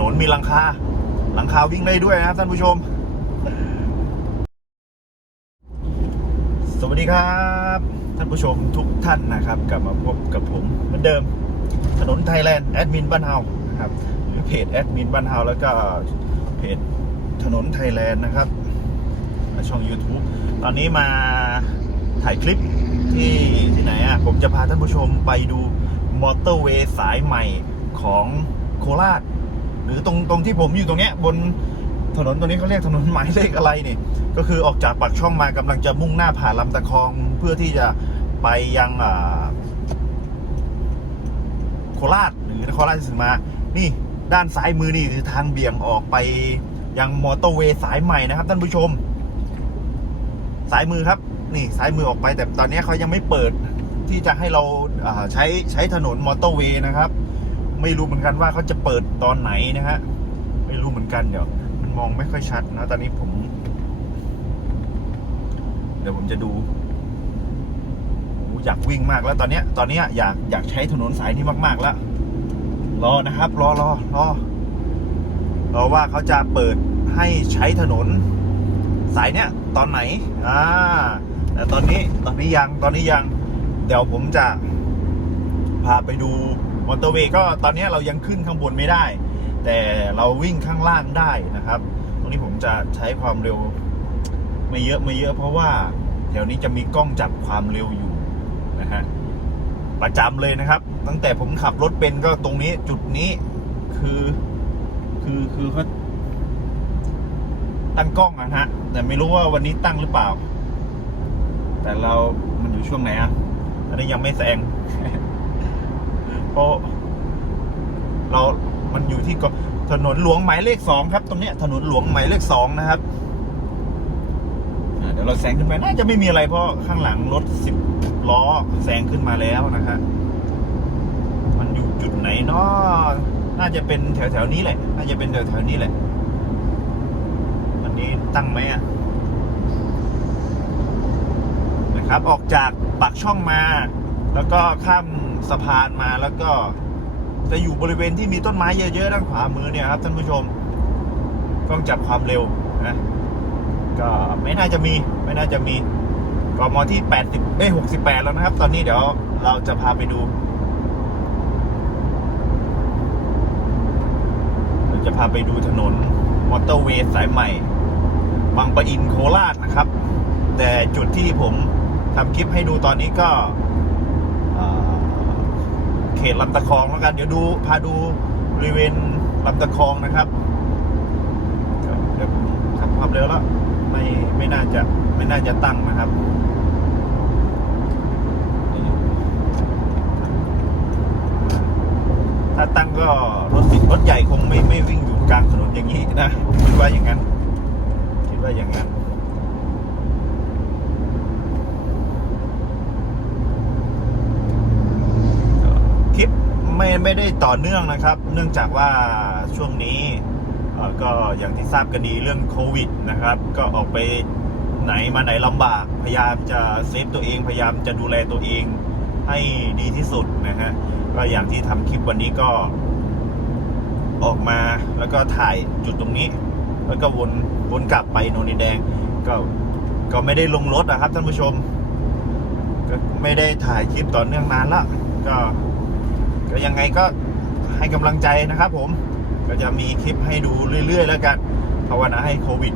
นนมีหลังคาหลังคาวิ่งได้ด้วยนะครับท่านผู้ชม สวัสดีครับ ท่านผู้ชมทุกท่านนะครับกลับมาพบกับผมเหมือนเดิม ถนนไทยแลนด์แอดมินบ้านเฮานะครับหรือเพจแอดมินบ้านเฮาแล้วก็เพจถนนไทยแลนด์นะครับช่อง YouTube ตอนนี้มาถ่ายคลิปที่ที่ไหนอะผมจะพาท่านผู้ชมไปดูมอเตอร์เวย์สายใหม่ของโคราช หรือตรงตรงที่ผมอยู่ตรงเนี้ยบนถนนตรงนี้เขาเรียกถนนหมายเลขอะไรนี่ ก็คือออกจากปากช่องมากำลังจะมุ่งหน้าผ่านลำตะคองเพื่อที่จะไปยังโคราชหรือนครราชสีมา นี่ด้านซ้ายมือนี่คือทางเบี่ยงออกไปยังมอเตอร์เวย์สายใหม่นะครับท่านผู้ชม สายมือครับ นี่ซ้ายมือออกไปแต่ตอนนี้เขายังไม่เปิดที่จะให้เราใช้ใช้ถนนมอเตอร์เวย์นะครับ ไม่รู้เหมือนกันว่าเขาจะเปิดตอนไหนนะฮะไม่รู้เหมือนกันเดี๋ยวมันมองไม่ค่อยชัดนะตอนนี้ผม เดี๋ยวผมจะดูโอ้อยากวิ่งมากแล้วตอนเนี้ยตอนเนี้ยอยากอยากใช้ถนนสายนี้มากๆแล้ว รอนะครับ รอรอรอรอว่าเขาจะเปิดให้ใช้ถนนสายเนี้ยตอนไหนอ่าแต่ตอนนี้ตอนนี้ยังตอนนี้ยัง เดี๋ยวผมจะพาไปดู มอเตอร์เวย์ก็ตอนนี้เรายังขึ้นข้างบนไม่ได้ แต่เราวิ่งข้างล่างได้นะครับ ตรงนี้ผมจะใช้ความเร็วไม่เยอะไม่เยอะเพราะว่าแถวนี้จะมีกล้องจับความเร็วอยู่นะฮะประจำเลยนะครับ ตั้งแต่ผมขับรถเป็นก็ตรงนี้จุดนี้คือคือคือเขาตั้งกล้องอะฮะ แต่ไม่รู้ว่าวันนี้ตั้งหรือเปล่า แต่เรามันอยู่ช่วงไหนอะอันนี้ยังไม่แซง ราะเรา มันอยู่ที่ถนนหลวงหมายเลขสองครับ ตรงเนี้ยถนนหลวงหมายเลขสองนะครับเดี๋ยวเราแซงขึ้นไปน่าจะไม่มีอะไรเพราะข้างหลังรถสิบล้อแซงขึ้นมาแล้วนะฮะมันอยู่จุดไหนเนาะน่าจะเป็นแถวๆนี้แหละ น่าจะเป็นแถวๆนี้แหละอันนี้ตั้งไหมอะนะครับ ออกจากปากช่องมา แล้วก็ข้าม สะพานมาแล้วก็จะอยู่บริเวณที่มีต้นไม้เยอะๆด้านขวามือเนี่ยครับท่านผู้ชมกล้องจับความเร็วนะก็ไม่น่าจะมีไม่น่าจะมีกมที่ 80เอ้ย68 แล้วนะครับ ตอนนี้เดี๋ยวเราจะพาไปดูเราจะพาไปดูถนนมอเตอร์เวย์สายใหม่ บางปะอินโคราชนะครับ แต่จุดที่ผมทำคลิปให้ดูตอนนี้ก็ เขตลำตะคองแล้วกัน เดี๋ยวดูพาดูบริเวณลำตะคองนะครับเดี๋ยวทำความเร็วแล้วไม่ไม่น่าจะไม่น่าจะตั้งนะครับถ้าตั้งก็รถติดรถใหญ่คงไม่ไม่วิ่งอยู่กลางถนนอย่างนี้นะคิดว่าอย่างนั้นคิดว่าอย่างนั้น คลิป ไม่ไม่ได้ต่อเนื่องนะครับ เนื่องจากว่าช่วงนี้ก็อย่างที่ทราบกันดีเรื่องโควิดนะครับ ก็ออกไปไหนมาไหนลำบาก พยายามจะเซฟตัวเอง พยายามจะดูแลตัวเองให้ดีที่สุดนะฮะก็อย่างที่ทำคลิปวันนี้ก็ออกมาแล้วก็ถ่ายจุดตรงนี้ แล้วก็วนวนกลับไปโนนดินแดง ก็ก็ไม่ได้ลงรถนะครับท่านผู้ชม ก็ไม่ได้ถ่ายคลิปต่อเนื่องนานละก็ ก็ยังไงก็ให้กำลังใจนะครับผมก็จะมีคลิปให้ดูเรื่อย ๆ แล้วกันภาวนาให้โควิด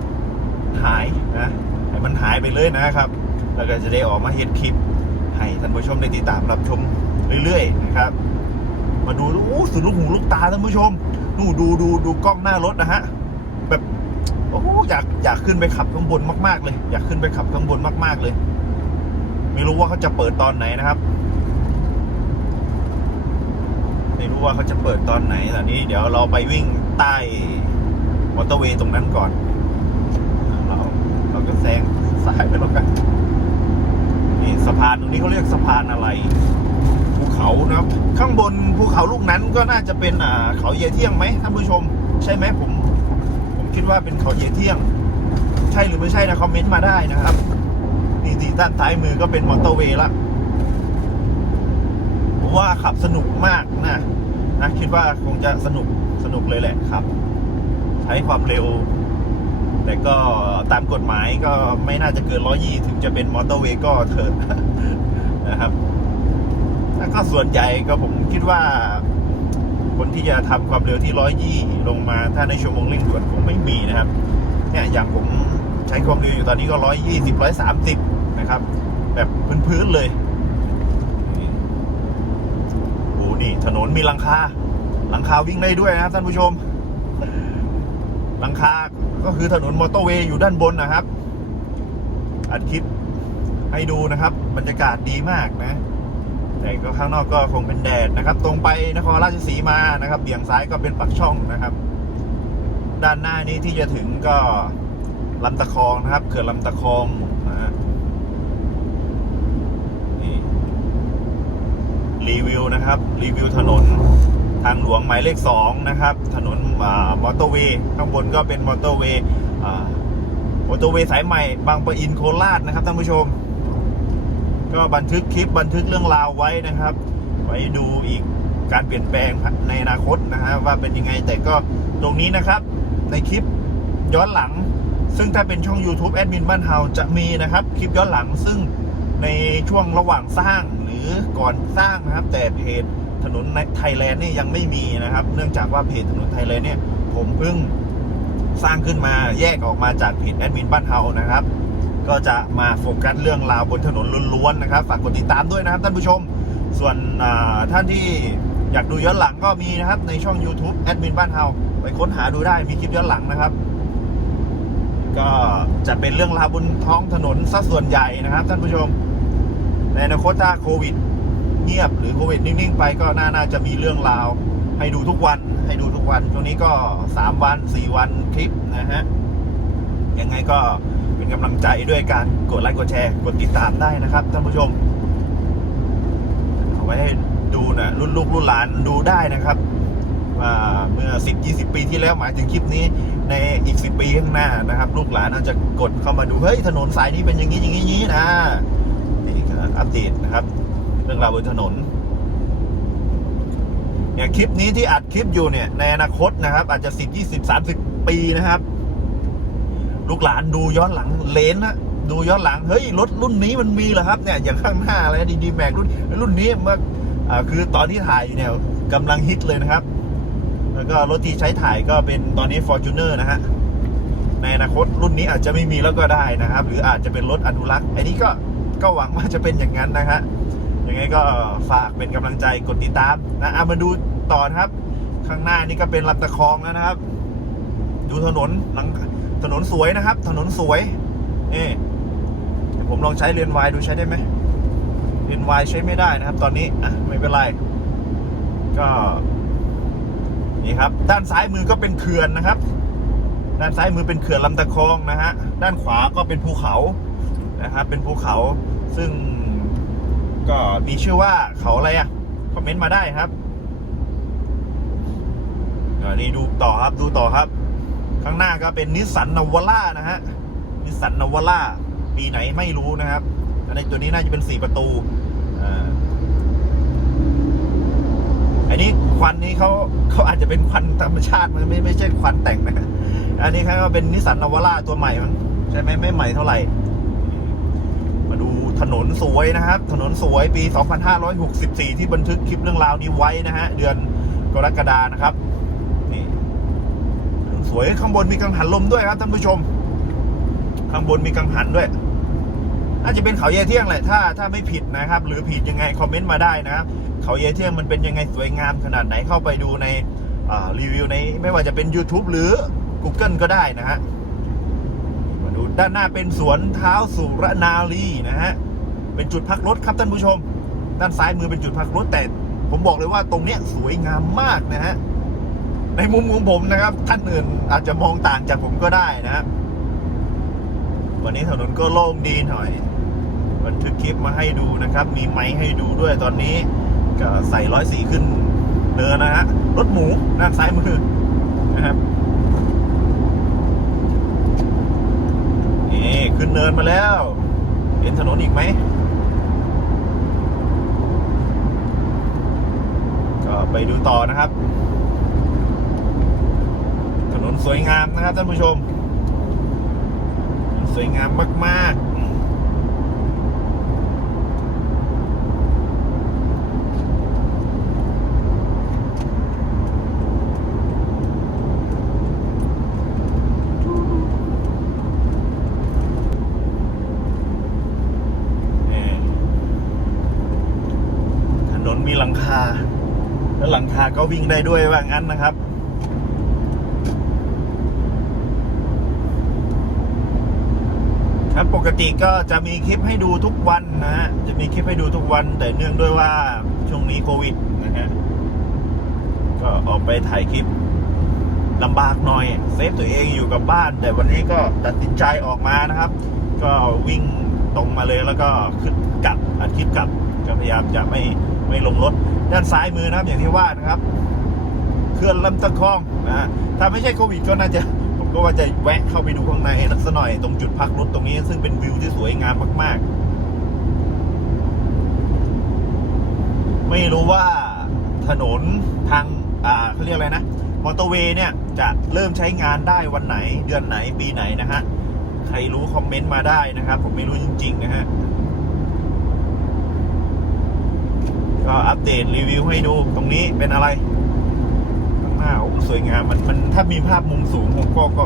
หายนะให้มันหายไปเลยนะครับ แล้วก็จะได้ออกมาเห็นคลิป ให้ท่านผู้ชมได้ติดตามรับชมเรื่อย ๆ นะครับ มาดูอู้สุดลูกหูลูกตาท่านผู้ชมดูดูดูดูกล้องหน้ารถนะฮะแบบโอ้อยากอยากขึ้นไปขับข้างบนมาก ๆ เลย อยากขึ้นไปขับข้างบนมาก ๆ เลย ไม่รู้ว่าเขาจะเปิดตอนไหนนะครับ ไม่รู้ว่าเขาจะเปิดตอนไหนตอนนี้ เดี๋ยวเราไปวิ่งใต้มอเตอร์เวย์ตรงนั้นก่อน เราเราก็แซงสายไปแล้วกัน นี่สะพานตรงนี้เขาเรียกสะพานอะไร ภูเขานะครับ ข้างบนภูเขาลูกนั้นก็น่าจะเป็นอ่าเขาเยเที่ยงไหมท่านผู้ชม ใช่ไหมผม ผมคิดว่าเป็นเขาเยเที่ยง ใช่หรือไม่ใช่นะคอมเมนต์มาได้นะครับ นี่ดีด้านซ้ายมือก็เป็นมอเตอร์เวย์ละ ว่าขับสนุกมากนะนะคิดว่าคงจะสนุกสนุกเลยแหละครับ ใช้ความเร็ว แต่ก็ตามกฎหมายก็ไม่น่าจะเกินร้อยี่ถึงจะเป็นมอเตอร์เวย์ก็เถิดนะครับ แล้วก็ส่วนใหญ่ก็ผมคิดว่า คนที่จะทำความเร็วที่ร้อยยี่ลงมาถ้าในชั่วโมงเร่งด่วนคงไม่มีนะครับ เนี่ยอย่างผมใช้ความเร็วอยู่ตอนนี้ก็ร้อยยี่สิบร้อยสามสิบนะครับ แบบพื้นๆเลยนี่โอ้ นี่ถนนมีหลังคาหลังคาวิ่งได้ด้วยนะครับท่านผู้ชม หลังคาก็คือถนนมอเตอร์เวย์อยู่ด้านบนนะครับ อัดคลิปให้ดูนะครับ บรรยากาศดีมากนะ แต่ก็ข้างนอกก็คงเป็นแดดนะครับ ตรงไปนครราชสีมานะครับเบี่ยงซ้ายก็เป็นปักช่องนะครับ ด้านหน้านี้ที่จะถึงก็ลำตะคองนะครับเขื่อนลำตะคองนะฮะนี่ รีวิวนะครับ รีวิวถนนทางหลวงหมายเลขสองนะครับ ถนนมอเตอร์เวย์ข้างบนก็เป็นมอเตอร์เวย์มอเตอร์เวย์สายใหม่บางปะอินโคราชนะครับท่านผู้ชม ก็บันทึกคลิปบันทึกเรื่องราวไว้นะครับ ไว้ดูอีกการเปลี่ยนแปลงในอนาคตนะฮะว่าเป็นยังไงแต่ก็ตรงนี้นะครับ ในคลิปย้อนหลัง ซึ่งถ้าเป็นช่อง YouTube แอดมินบ้านเฮาจะมีนะครับ คลิปย้อนหลังซึ่ง ในช่วงระหว่างสร้างหรือก่อนสร้างนะครับ แต่เพจถนนในไทยแลนด์นี่ยังไม่มีนะครับ เนื่องจากว่าเพจถนนไทยแลนด์เนี่ย ผมเพิ่งสร้างขึ้นมาแยกออกมาจากเพจแอดมินบ้านเฮานะครับ ก็จะมาโฟกัสเรื่องราวบนถนนล้วนๆนะครับ ฝากกดติดตามด้วยนะครับท่านผู้ชม ส่วนท่านที่อยากดูย้อนหลังก็มีนะครับ ในช่อง YouTube แอดมินบ้านเฮาไปค้นหาดูได้มีคลิปย้อนหลังนะครับ ก็จะเป็นเรื่องราวบนท้องถนนซะส่วนใหญ่นะครับท่านผู้ชม ในอนาคตถ้าโควิด เงียบหรือโควิดนิ่ง ๆ ไปก็น่าน่าจะมีเรื่องราว ให้ดูทุกวันให้ดูทุกวันช่วงนี้ก็ 3 วัน 4 วันคลิปนะฮะยังไงก็เป็นกำลังใจด้วยการกดไลค์กดแชร์กดติดตามได้นะครับท่านผู้ชมเอาไว้ให้ดูนะรุ่นลูกรุ่นหลานดูได้นะครับว่าเมื่อ 10 20 ปีที่แล้วหมายถึงคลิปนี้ในอีก 10 ปีข้างหน้านะครับ ลูกหลานอาจจะกดเข้ามาดู เฮ้ย ถนนสายนี้เป็นอย่างนี้อย่างนี้นะ อัปเดตนะครับ เรื่องราวบนถนนเนี่ยคลิปนี้ที่อัดคลิปอยู่เนี่ย ในอนาคตนะครับ อาจจะ10 20 30ปีนะครับ ลูกหลานดูย้อนหลังเลนนะดูย้อนหลังเฮ้ยรถรุ่นนี้มันมีเหรอครับเนี่ยอย่างข้างหน้าอะไรดีดีแม็กรุ่นรุ่นนี้เมื่ออ่าคือตอนที่ถ่ายอยู่เนี่ยกำลังฮิตเลยนะครับ แล้วก็รถที่ใช้ถ่ายก็เป็นตอนนี้ Fortuner นะฮะในอนาคตรุ่นนี้อาจจะไม่มีแล้วก็ได้นะครับ หรืออาจจะเป็นรถอนุรักษ์ อันนี้ก็ ก็หวังว่าจะเป็นอย่างนั้นนะฮะยังไงก็ฝากเป็นกำลังใจกดติดตามนะเอามาดูต่อนะครับ ข้างหน้านี่ก็เป็นลำตะคองแล้วนะครับ ดูถนนหลังถนนสวยนะครับ ถนนสวยนี่เดี๋ยผมลองใช้เลนส์วายดูใช้ได้ไหมเลนส์วายใช้ไม่ได้นะครับ ตอนนี้อะไม่เป็นไร ก็นี่ครับ ด้านซ้ายมือก็เป็นเขื่อนนะครับ ด้านซ้ายมือเป็นเขื่อนลำตะคองนะฮะด้านขวาก็เป็นภูเขา นะครับ เป็นภูเขาซึ่งก็มีชื่อว่าเขาอะไรอะคอมเมนต์มาได้ครับอันนี้ดูต่อครับดูต่อครับ ข้างหน้าก็เป็นนิสสันนวล่านะฮะนิสสันนวล่าปีไหนไม่รู้นะครับอันนี้ตัวนี้น่าจะเป็นสี่ประตูอ่าอันนี้ควันนี้เขาเขาอาจจะเป็นควันธรรมชาติมันไม่ไม่ใช่ควันแต่งนะอันนี้ครับก็เป็นนิสสันนวล่าตัวใหม่มั้งใช่ไหมไม่ใหม่เท่าไหร่ ถนนสวยนะครับ ถนนสวยปี 2564 ที่บันทึกคลิปเรื่องราวนี้ไว้นะฮะ เดือนกรกฎานะครับ นี่ถนนสวยข้างบนมีกังหันลมด้วยครับท่านผู้ชม ข้างบนมีกังหันด้วยน่าจะเป็นเขาเยเที่ยงแหละถ้าถ้าไม่ผิดนะครับ หรือผิดยังไงคอมเมนต์มาได้นะครับเขาเยเที่ยงมันเป็นยังไงสวยงามขนาดไหนเข้าไปดูในรีวิวในไม่ว่าจะเป็น YouTube หรือ Google ก็ได้นะฮะมาดูด้านหน้าเป็นสวนเท้าสุรนารีนะฮะ เป็นจุดพักรถครับท่านผู้ชม ด้านซ้ายมือเป็นจุดพักรถแต่ ผมบอกเลยว่าตรงเนี้ยสวยงามมากนะฮะในมุมของผมนะครับท่านอื่นอาจจะมองต่างจากผมก็ได้นะวันนี้ถนนก็โล่งดีหน่อยบันทึกคลิปมาให้ดูนะครับ มีไม้ให้ดูด้วยตอนนี้ก็ใส่ร้อยสี่ขึ้นเนินนะฮะรถหมูด้านซ้ายมือนะครับนี่ขึ้นเนินมาแล้ว เห็นถนนอีกไหม ไปดูต่อนะครับ ถนนสวยงามนะครับท่านผู้ชม สวยงามมาก ๆ ก็วิ่งได้ด้วยว่างั้นนะครับครับปกติก็จะมีคลิปให้ดูทุกวันนะฮะ จะมีคลิปให้ดูทุกวัน แต่เนื่องด้วยว่าช่วงนี้โควิดนะฮะ ก็ออกไปถ่ายคลิปลำบากหน่อย เซฟตัวเองอยู่กับบ้าน แต่วันนี้ก็ตัดสินใจออกมานะครับ ก็วิ่งตรงมาเลยแล้วก็ขึ้นกลับอัดคลิปกลับก็พยายามจะไม่ ไม่ลงรถด้านซ้ายมือนะครับอย่างที่ว่านะครับเคลื่อนลำตะคองนะฮะถ้าไม่ใช่โควิดก็น่าจะผมก็ว่าจะแวะเข้าไปดูข้างในสักหน่อยตรงจุดพักรถตรงนี้ ซึ่งเป็นวิวที่สวยงามมาก ๆ ไม่รู้ว่าถนนทางอ่าเขาเรียกอะไรนะมอเตอร์เวย์เนี่ยจะเริ่มใช้งานได้วันไหนเดือนไหนปีไหนนะฮะ ใครรู้คอมเมนต์มาได้นะครับ ผมไม่รู้จริง ๆ นะฮะ ก็อัปเดตรีวิวให้ดูตรงนี้เป็นอะไรข้างหน้าโอ้สวยงามมันมันถ้ามีภาพมุมสูงผมก็ก็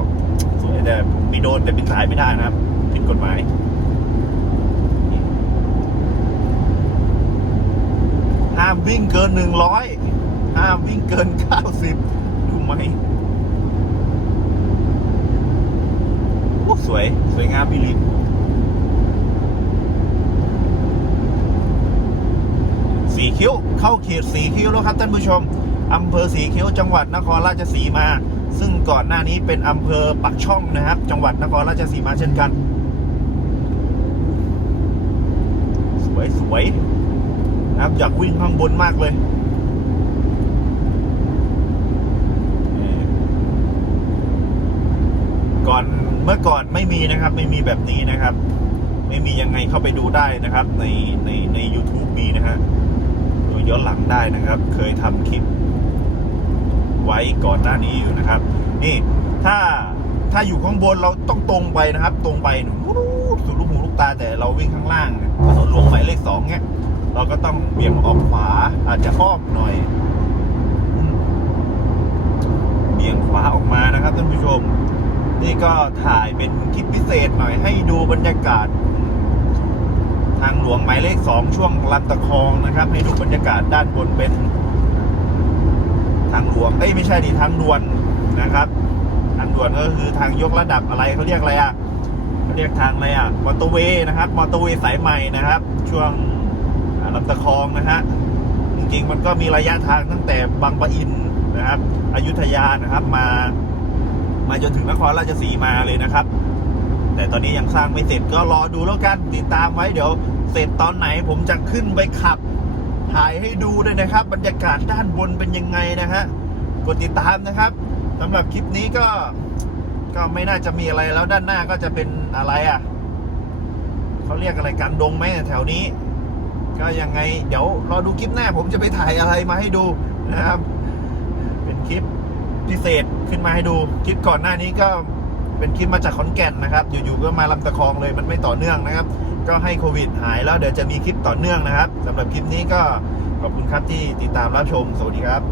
สวยแต่ผมมีโดนแต่บินถ่ายไม่ได้นะครับผิดกฎหมายห้ามวิ่งเกินหนึ่งร้อยห้ามวิ่งเกินเก้าสิบดูไหมโอ้สวย สวยงามพี่ลิฟ คิ้ว เข้าเขตสีคิ้วแล้วครับท่านผู้ชมอำเภอสีคิ้วจังหวัดนครราชสีมา ซึ่งก่อนหน้านี้เป็นอำเภอปักช่องนะครับ จังหวัดนครราชสีมาเช่นกัน สวยสวยนะครับอยากวิ่งข้างบนมากเลยก่อนเมื่อก่อนไม่มีนะครับ ไม่มีแบบนี้นะครับ ไม่มียังไงเข้าไปดูได้นะครับ ในในใน u t u b e มีนะฮะ ย้อนหลังได้นะครับ เคยทำคลิปไว้ก่อนหน้านี้อยู่นะครับ นี่ถ้าถ้าอยู่ข้างบนเราต้องตรงไปนะครับ ตรงไปหนูสุดลูกหูลูกตาแต่เราวิ่งข้างล่างถนนหลวงหมายเลขสองเนี่ยเราก็ต้องเบี่ยงออกขวาอาจจะอ้อมหน่อยเบี่ยงขวาออกมานะครับท่านผู้ชม นี่ก็ถ่ายเป็นคลิปพิเศษหน่อยให้ดูบรรยากาศ หลวงหมายเลขสองช่วงลำตะคองนะครับ ให้ดูบรรยากาศด้านบนเป็น ทางหลวงเอ้ยไม่ใช่ดิทางด่วนนะครับ ทางด่วนก็คือทางยกระดับอะไรเขาเรียกอะไรอะเขาเรียกทางอะไรอะมอเตอร์เวย์นะครับมอเตอร์เวย์สายใหม่นะครับ ช่วงอ่าลำตะคองนะฮะจริงๆมันก็มีระยะทางตั้งแต่บางปะอินนะครับ อยุธยานะครับมา มาจนถึงนครราชสีมาเลยนะครับ แต่ตอนนี้ยังสร้างไม่เสร็จก็รอดูแล้วกันติดตามไว้เดี๋ยว เสร็จตอนไหนผมจะขึ้นไปขับถ่ายให้ดูเลยนะครับ บรรยากาศด้านบนเป็นยังไงนะฮะกดติดตามนะครับสำหรับคลิปนี้ก็ก็ไม่น่าจะมีอะไรแล้วด้านหน้าก็จะเป็นอะไรอะเขาเรียกอะไรกันดงไหมแถวนี้ ก็ยังไง เดี๋ยวรอดูคลิปหน้า ผมจะไปถ่ายอะไรมาให้ดูนะครับ เป็นคลิปพิเศษขึ้นมาให้ดู คลิปก่อนหน้านี้ก็ เป็นคลิปมาจากขอนแก่นนะครับ อยู่ๆก็มาลำตะคองเลยมันไม่ต่อเนื่องนะครับ ก็ให้โควิดหายแล้วเดี๋ยวจะมีคลิปต่อเนื่องนะครับสำหรับคลิปนี้ก็ขอบคุณครับที่ติดตามรับชม สวัสดีครับ